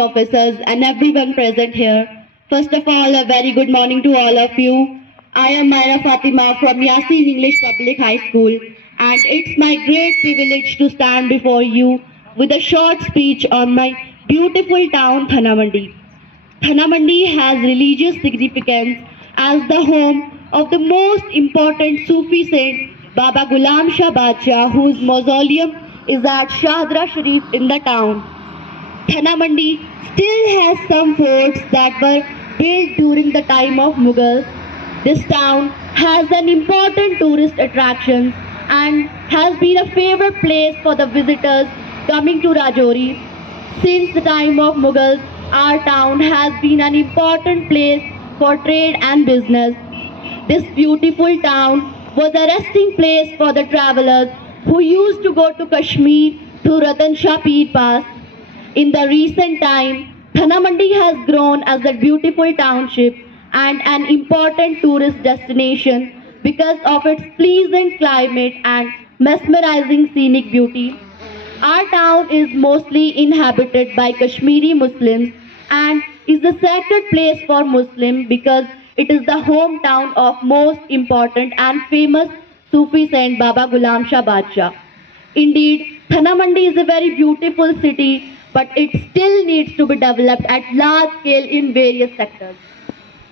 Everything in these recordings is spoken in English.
officers and everyone present here. First of all, a very good morning to all of you. I am Myra Fatima from Yasin English Public High School, and it's my great privilege to stand before you with a short speech on my beautiful town Thanamandi. Thanamandi has religious significance as the home of the most important Sufi saint Baba Ghulam Shah Badshah, whose mausoleum is at Shahdra Sharif in the town. Thanamandi still has some forts that were built during the time of Mughals. This town has an important tourist attraction and has been a favorite place for the visitors coming to Rajouri. Since the time of Mughals, our town has been an important place for trade and business. This beautiful town was a resting place for the travelers who used to go to Kashmir through Ratan Shah Peer Pass. In the recent time, Thanamandi has grown as a beautiful township and an important tourist destination because of its pleasant climate and mesmerizing scenic beauty. Our town is mostly inhabited by Kashmiri Muslims and is a sacred place for Muslims because it is the hometown of most important and famous Sufi saint Baba Ghulam Shah Badshah. Indeed, Thanamandi is a very beautiful city, but it still needs to be developed at large scale in various sectors.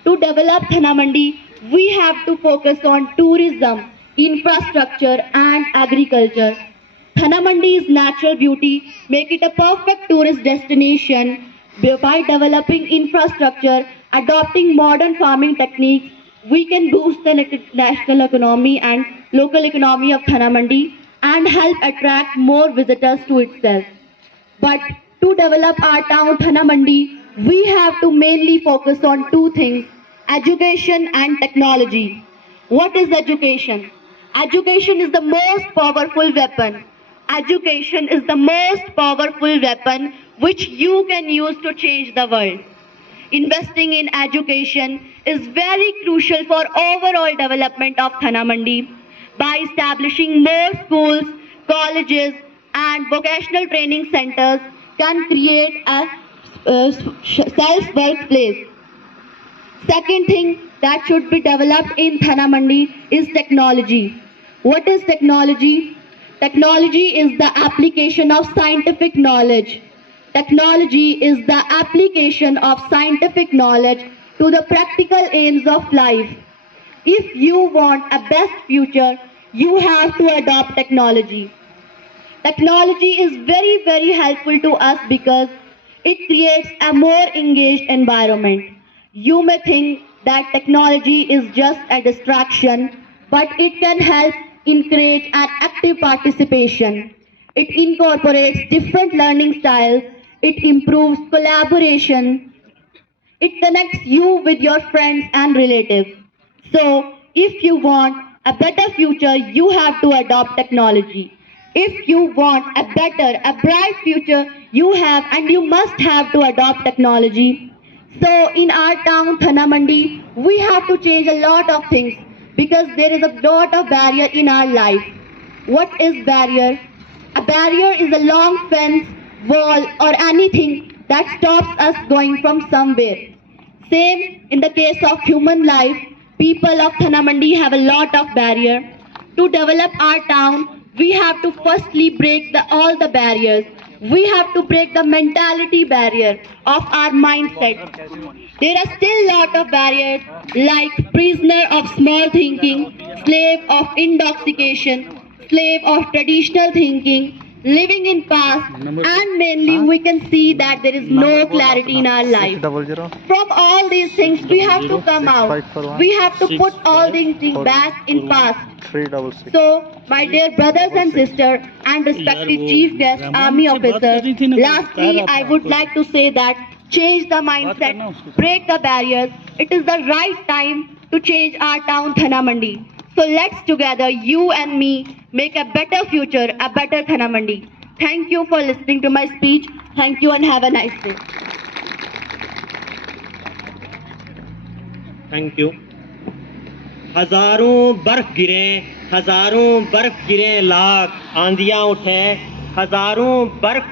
To develop Thanamandi, we have to focus on tourism, infrastructure and agriculture. Thanamandi's natural beauty make it a perfect tourist destination. By developing infrastructure, adopting modern farming techniques, we can boost the national economy and local economy of Thanamandi and help attract more visitors to itself. But to develop our town Thanamandi, we have to mainly focus on two things: education and technology. What is education? Education is the most powerful weapon. Education is the most powerful weapon which you can use to change the world. Investing in education is very crucial for overall development of Thanamandi. By establishing more schools, colleges and vocational training centers can create a self-workplace. Second thing that should be developed in Thanamandi is technology. What is technology? Technology is the application of scientific knowledge. Technology is the application of scientific knowledge to the practical aims of life. If you want a best future, you have to adopt technology. Technology is very helpful to us because it creates a more engaged environment. You may think that technology is just a distraction, but it can help encourage an active participation. It incorporates different learning styles, it improves collaboration, it connects you with your friends and relatives. So, if you want a better future, you have to adopt technology. If you want a better, a bright future, you have and you must have to adopt technology. So, in our town, Thanamandi, we have to change a lot of things because there is a lot of barrier in our life. What is barrier? A barrier is a long fence, wall or anything that stops us going from somewhere. Same in the case of human life, people of Thanamandi have a lot of barrier. To develop our town, we have to firstly break all the barriers. We have to break the mentality barrier of our mindset. There are still lot of barriers like prisoner of small thinking, slave of intoxication, slave of traditional thinking, living in past, and mainly we can see that there is no clarity in our life. From all these things we have to come out. We have to put all these things back in past. So, my dear brothers and sisters and respected chief guests, army officers, lastly I would like to say that change the mindset, break the barriers. It is the right time to change our town Thanamandi. So let's together, you and me, make a better future, a better Thanamandi. Thank you for listening to my speech. Thank you and have a nice day. Thank you. हजारों बर्फ गिरे लाख, आंधियां उठे हजारों बर्फ